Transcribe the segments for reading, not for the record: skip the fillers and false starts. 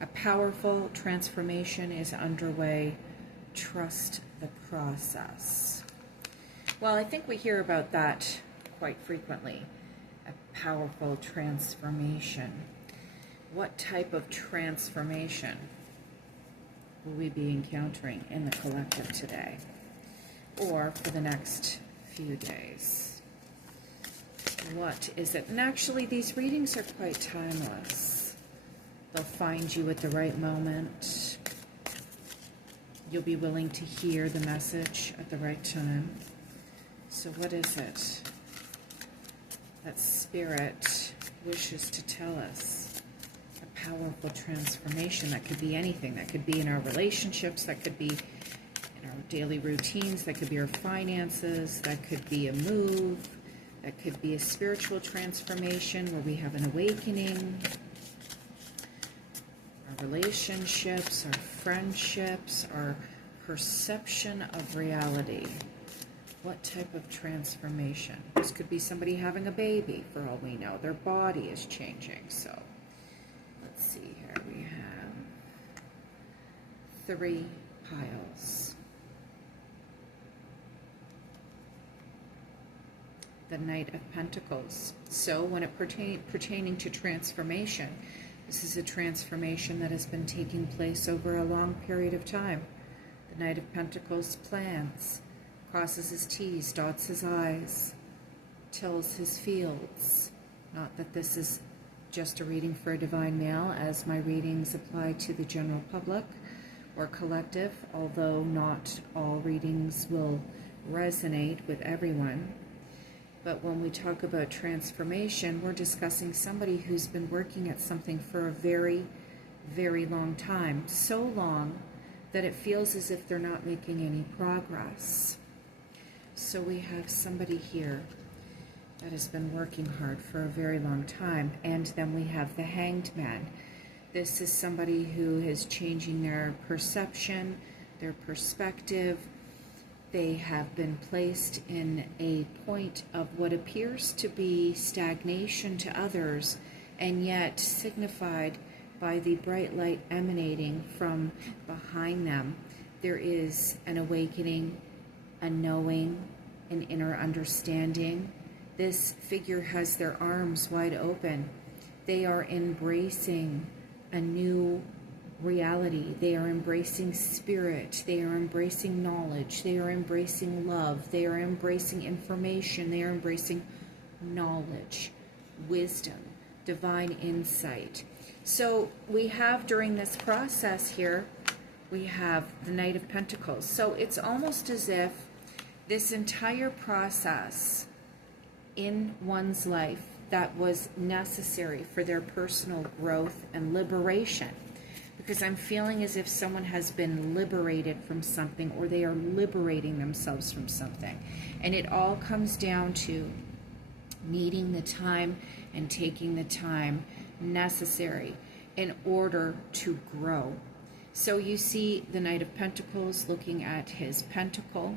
A powerful transformation is underway. Trust the process. Well, I think we hear about that quite frequently. A powerful transformation. What type of transformation will we be encountering in the collective today, or for the next few days? What is it? And actually, these readings are quite timeless. They'll find you at the right moment. You'll be willing to hear the message at the right time. So what is it that Spirit wishes to tell us? A powerful transformation. That could be anything. That could be in our relationships. That could be in our daily routines. That could be our finances. That could be a move. That could be a spiritual transformation where we have an awakening. Our relationships, our friendships, our perception of reality. What type of transformation? This could be somebody having a baby, for all we know. Their body is changing. So, let's see here. We have 3 piles. The Knight of Pentacles. So, when it pertaining to transformation, this is a transformation that has been taking place over a long period of time. The Knight of Pentacles plans, crosses his T's, dots his I's, tills his fields. Not that this is just a reading for a divine male, as my readings apply to the general public or collective, although not all readings will resonate with everyone. But when we talk about transformation, we're discussing somebody who's been working at something for a very, very long time. So long that it feels as if they're not making any progress. So we have somebody here that has been working hard for a very long time. And then we have the Hanged Man. This is somebody who is changing their perception, their perspective. They have been placed in a point of what appears to be stagnation to others, and yet signified by the bright light emanating from behind them. There is an awakening, a knowing, an inner understanding. This figure has their arms wide open. They are embracing a new reality. They are embracing spirit. They are embracing knowledge. They are embracing love. They are embracing information. They are embracing knowledge, wisdom, divine insight. So we have, during this process here, we have the Knight of Pentacles. So it's almost as if this entire process in one's life that was necessary for their personal growth and liberation, because I'm feeling as if someone has been liberated from something, or they are liberating themselves from something. And it all comes down to needing the time and taking the time necessary in order to grow. So you see the Knight of Pentacles looking at his pentacle.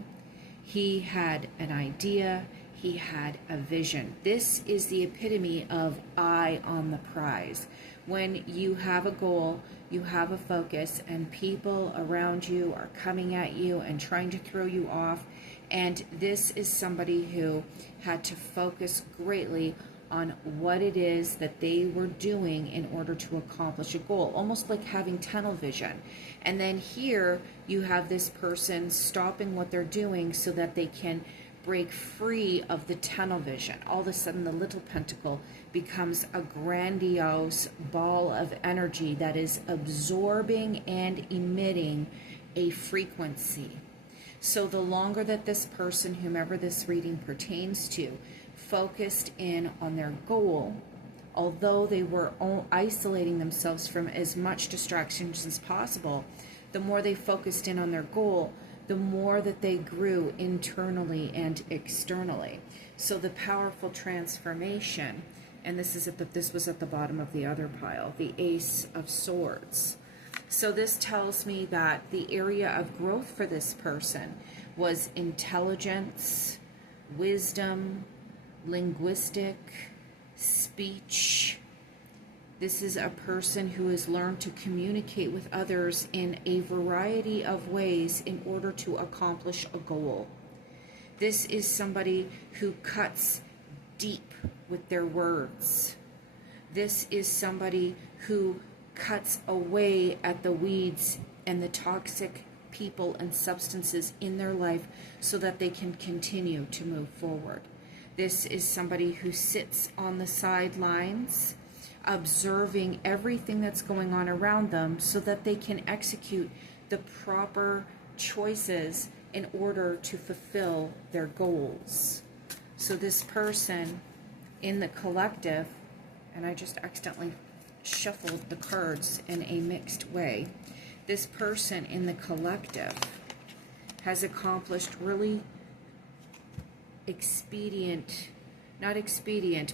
He had an idea. He had a vision. This is the epitome of eye on the prize. When you have a goal, you have a focus, and people around you are coming at you and trying to throw you off. And this is somebody who had to focus greatly on what it is that they were doing in order to accomplish a goal, almost like having tunnel vision. And then here you have this person stopping what they're doing so that they can break free of the tunnel vision. All of a sudden, the little pentacle becomes a grandiose ball of energy that is absorbing and emitting a frequency. So the longer that this person, whomever this reading pertains to, focused in on their goal, although they were isolating themselves from as much distractions as possible, the more they focused in on their goal, the more that they grew internally and externally. So the powerful transformation, and this was at the bottom of the other pile, the Ace of Swords. So this tells me that the area of growth for this person was intelligence, wisdom, linguistic, speech, This is a person who has learned to communicate with others in a variety of ways in order to accomplish a goal. This is somebody who cuts deep with their words. This is somebody who cuts away at the weeds and the toxic people and substances in their life so that they can continue to move forward. This is somebody who sits on the sidelines, observing everything that's going on around them so that they can execute the proper choices in order to fulfill their goals. So this person in the collective, and I just accidentally shuffled the cards in a mixed way, this person in the collective has accomplished really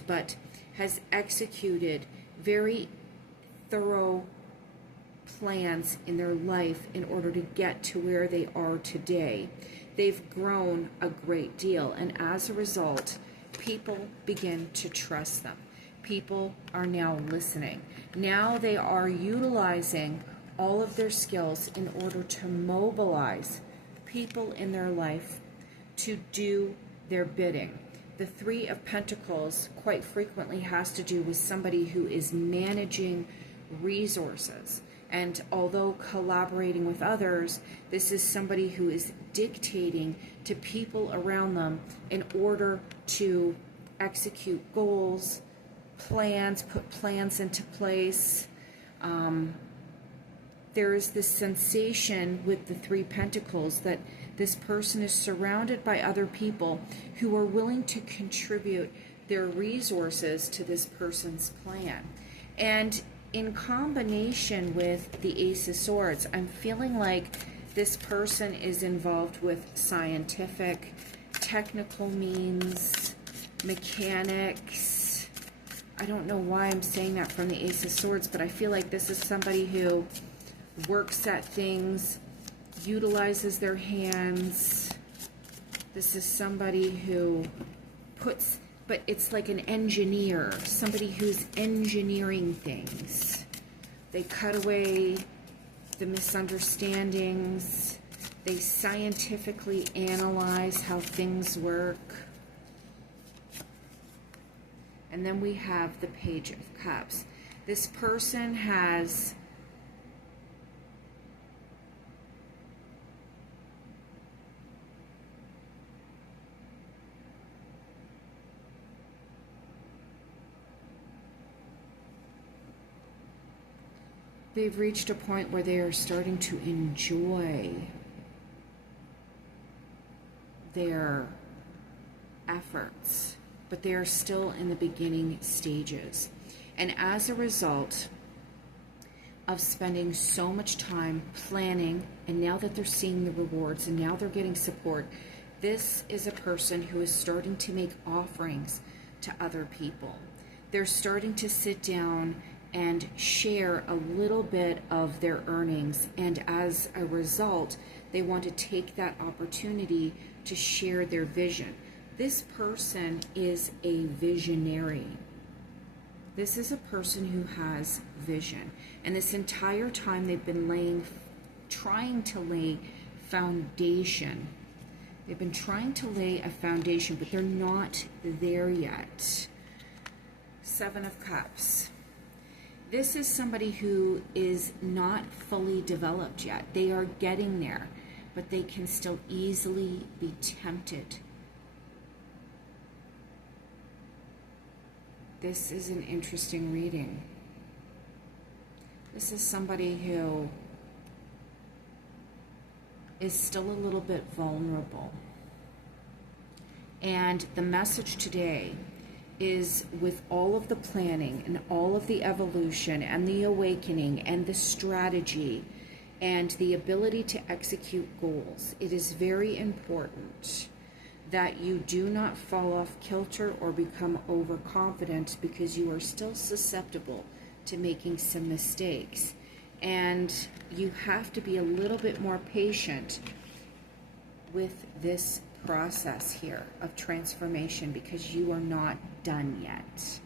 but has executed very thorough plans in their life in order to get to where they are today. They've grown a great deal, and as a result, people begin to trust them. People are now listening. Now they are utilizing all of their skills in order to mobilize people in their life to do their bidding. The Three of Pentacles quite frequently has to do with somebody who is managing resources. And although collaborating with others, this is somebody who is dictating to people around them in order to execute goals, plans, put plans into place. There is this sensation with the Three Pentacles that this person is surrounded by other people who are willing to contribute their resources to this person's plan. And in combination with the Ace of Swords, I'm feeling like this person is involved with scientific, technical means, mechanics. I don't know why I'm saying that from the Ace of Swords, but I feel like this is somebody who works at things, utilizes their hands. This is somebody who puts, but it's like an engineer, somebody who's engineering things. They cut away the misunderstandings. They scientifically analyze how things work. And then we have the Page of Cups. This person has they've reached a point where they are starting to enjoy their efforts, but they are still in the beginning stages. And as a result of spending so much time planning, and now that they're seeing the rewards and now they're getting support, this is a person who is starting to make offerings to other people. They're starting to sit down and share a little bit of their earnings, and as a result, they want to take that opportunity to share their vision. This person is a visionary. This is a person who has vision, and this entire time they've been trying to lay foundation. They've been trying to lay a foundation, but they're not there yet. Seven of Cups. This is somebody who is not fully developed yet. They are getting there, but they can still easily be tempted. This is an interesting reading. This is somebody who is still a little bit vulnerable. And the message today is, with all of the planning and all of the evolution and the awakening and the strategy and the ability to execute goals, it is very important that you do not fall off kilter or become overconfident, because you are still susceptible to making some mistakes. And you have to be a little bit more patient with this process here of transformation, because you are not done yet.